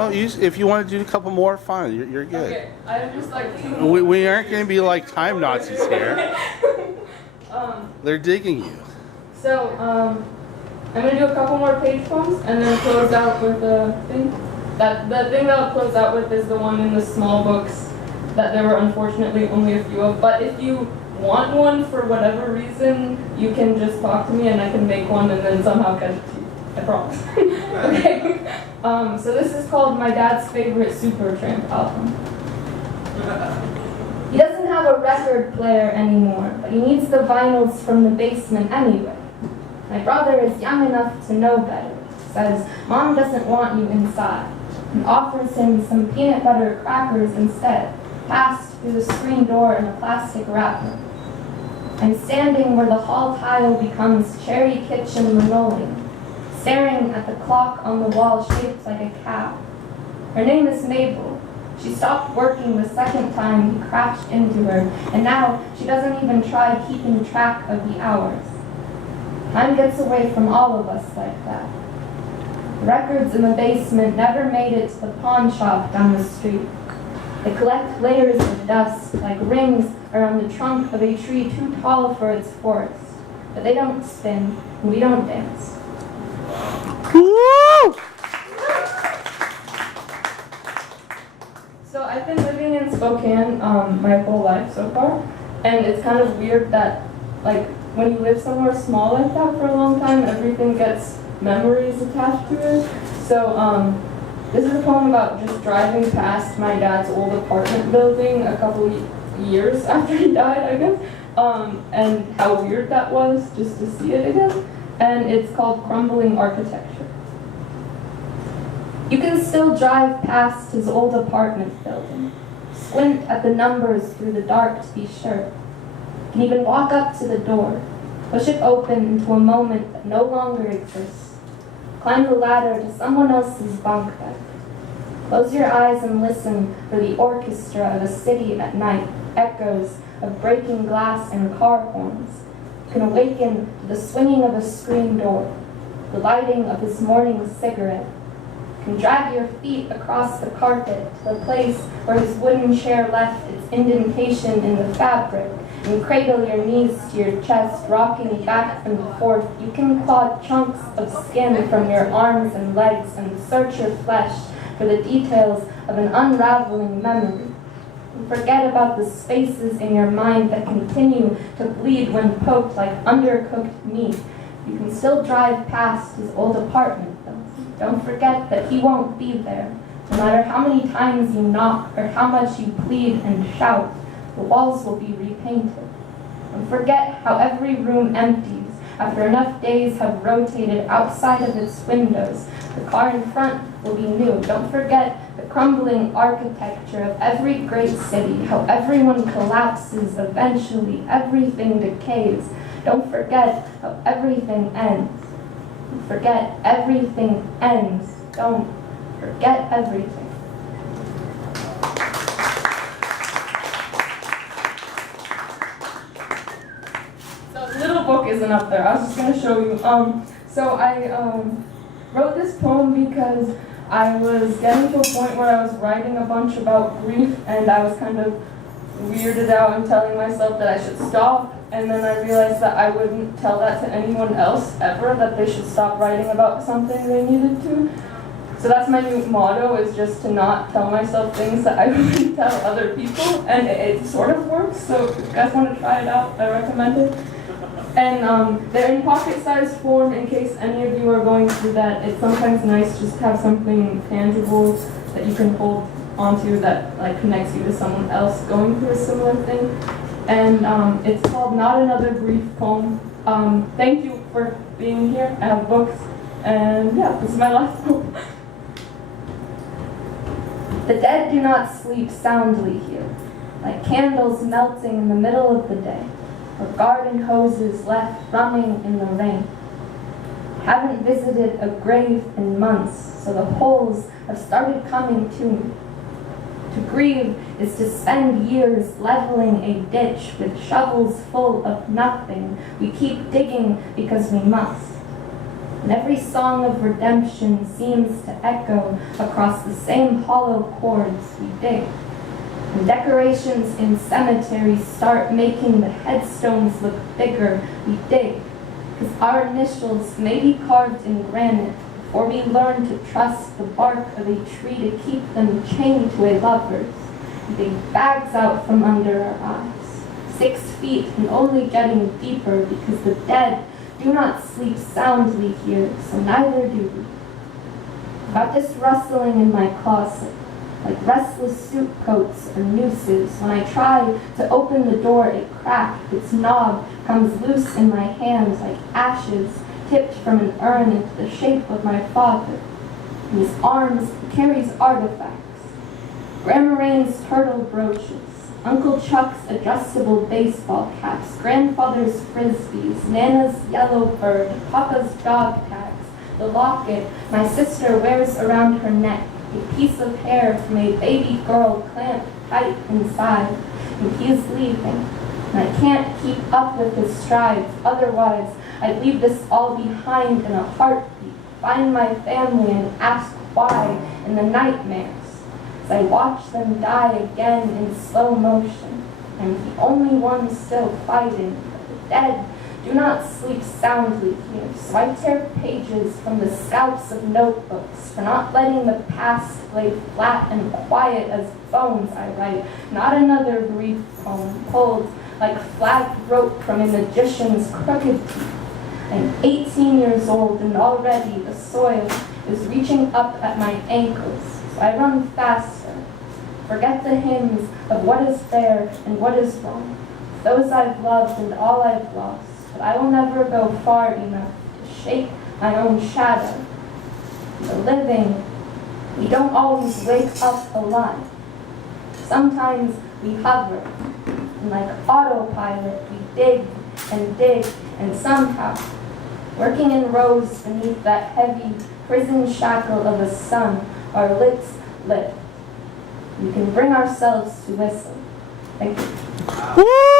Don't use. If you want to do a couple more, fine. You're good. Okay, I'm just like. We aren't going to be like time Nazis here. They're digging you. So, I'm gonna do a couple more page poems and then close out with a thing. The thing that I'll close out with is the one in the small books that there were unfortunately only a few of. But if you want one for whatever reason, you can just talk to me and I can make one and then somehow catch it to you. I promise. Okay. So this is called my dad's favorite Supertramp album. He doesn't have a record player anymore, but he needs the vinyls from the basement anyway. My brother is young enough to know better, says, Mom doesn't want you inside, and offers him some peanut butter crackers instead, passed through the screen door in a plastic wrapper. I'm standing where the hall tile becomes cherry kitchen linoleum, staring at the clock on the wall shaped like a cow. Her name is Mabel. She stopped working the second time he crashed into her, and now she doesn't even try keeping track of the hours. Time gets away from all of us like that. The records in the basement never made it to the pawn shop down the street. They collect layers of dust like rings around the trunk of a tree too tall for its forest. But they don't spin, and we don't dance. Woo! So I've been living in Spokane my whole life so far, and it's kind of weird that, like, when you live somewhere small like that for a long time, everything gets memories attached to it. So this is a poem about just driving past my dad's old apartment building a couple years after he died, I guess, and how weird that was just to see it again. And it's called Crumbling Architecture. You can still drive past his old apartment building, squint at the numbers through the dark to be sure. You can even walk up to the door, push it open into a moment that no longer exists. Climb the ladder to someone else's bunk bed. Close your eyes and listen for the orchestra of a city at night, echoes of breaking glass and car horns. You can awaken to the swinging of a screen door, the lighting of his morning cigarette. You can drag your feet across the carpet to the place where his wooden chair left its indentation in the fabric, and cradle your knees to your chest, rocking back and forth. You can claw chunks of skin from your arms and legs and search your flesh for the details of an unraveling memory. And forget about the spaces in your mind that continue to bleed when poked like undercooked meat. You can still drive past his old apartment, though. Don't forget that he won't be there. No matter how many times you knock or how much you plead and shout, the walls will be repainted. And forget how every room empties after enough days have rotated outside of its windows. The car in front will be new. Don't forget the crumbling architecture of every great city, how everyone collapses eventually, everything decays. Don't forget how everything ends. Don't forget everything ends. Don't forget everything. Book isn't up there. I was just going to show you. So I wrote this poem because I was getting to a point where I was writing a bunch about grief, and I was kind of weirded out and telling myself that I should stop. And then I realized that I wouldn't tell that to anyone else ever, that they should stop writing about something they needed to. So that's my new motto, is just to not tell myself things that I wouldn't tell other people. And it sort of works. So if you guys want to try it out, I recommend it. And they're in pocket-sized form in case any of you are going through that. It's sometimes nice just to have something tangible that you can hold onto that like connects you to someone else going through a similar thing. And it's called Not Another Brief Poem. Thank you for being here. I have books. And yeah, this is my last poem. The dead do not sleep soundly here, like candles melting in the middle of the day, or garden hoses left running in the rain. Haven't visited a grave in months, so the holes have started coming to me. To grieve is to spend years leveling a ditch with shovels full of nothing. We keep digging because we must. And every song of redemption seems to echo across the same hollow chords we dig. And decorations in cemeteries start making the headstones look bigger, we dig. Because our initials may be carved in granite before we learn to trust the bark of a tree to keep them chained to a lover's. We dig bags out from under our eyes, 6 feet and only getting deeper because the dead do not sleep soundly here, so neither do we. About this rustling in my closet, like restless suit coats or nooses, when I try to open the door, it cracks, its knob comes loose in my hands like ashes tipped from an urn into the shape of my father. In his arms he carries artifacts, Grandma Rain's turtle brooches, Uncle Chuck's adjustable baseball caps, grandfather's frisbees, Nana's yellow bird, Papa's dog tags, the locket my sister wears around her neck, a piece of hair from a baby girl clamped tight inside, and he is leaving, and I can't keep up with his strides, otherwise I'd leave this all behind in a heartbeat, find my family and ask why in the nightmares. As I watch them die again in slow motion, I'm the only one still fighting, but the dead do not sleep soundly here, so I tear pages from the scalps of notebooks for not letting the past lay flat and quiet as bones I write, not another brief poem pulled like flagged rope from a magician's crooked teeth. I'm 18 years old and already the soil is reaching up at my ankles, so I run faster, forget the hymns of what is fair and what is wrong, those I've loved and all I've lost. But I will never go far enough to shake my own shadow. The living, we don't always wake up alive. Sometimes we hover, and like autopilot, we dig, and somehow, working in rows beneath that heavy prison shackle of a sun, our lips lift. We can bring ourselves to whistle. Thank you. Woo!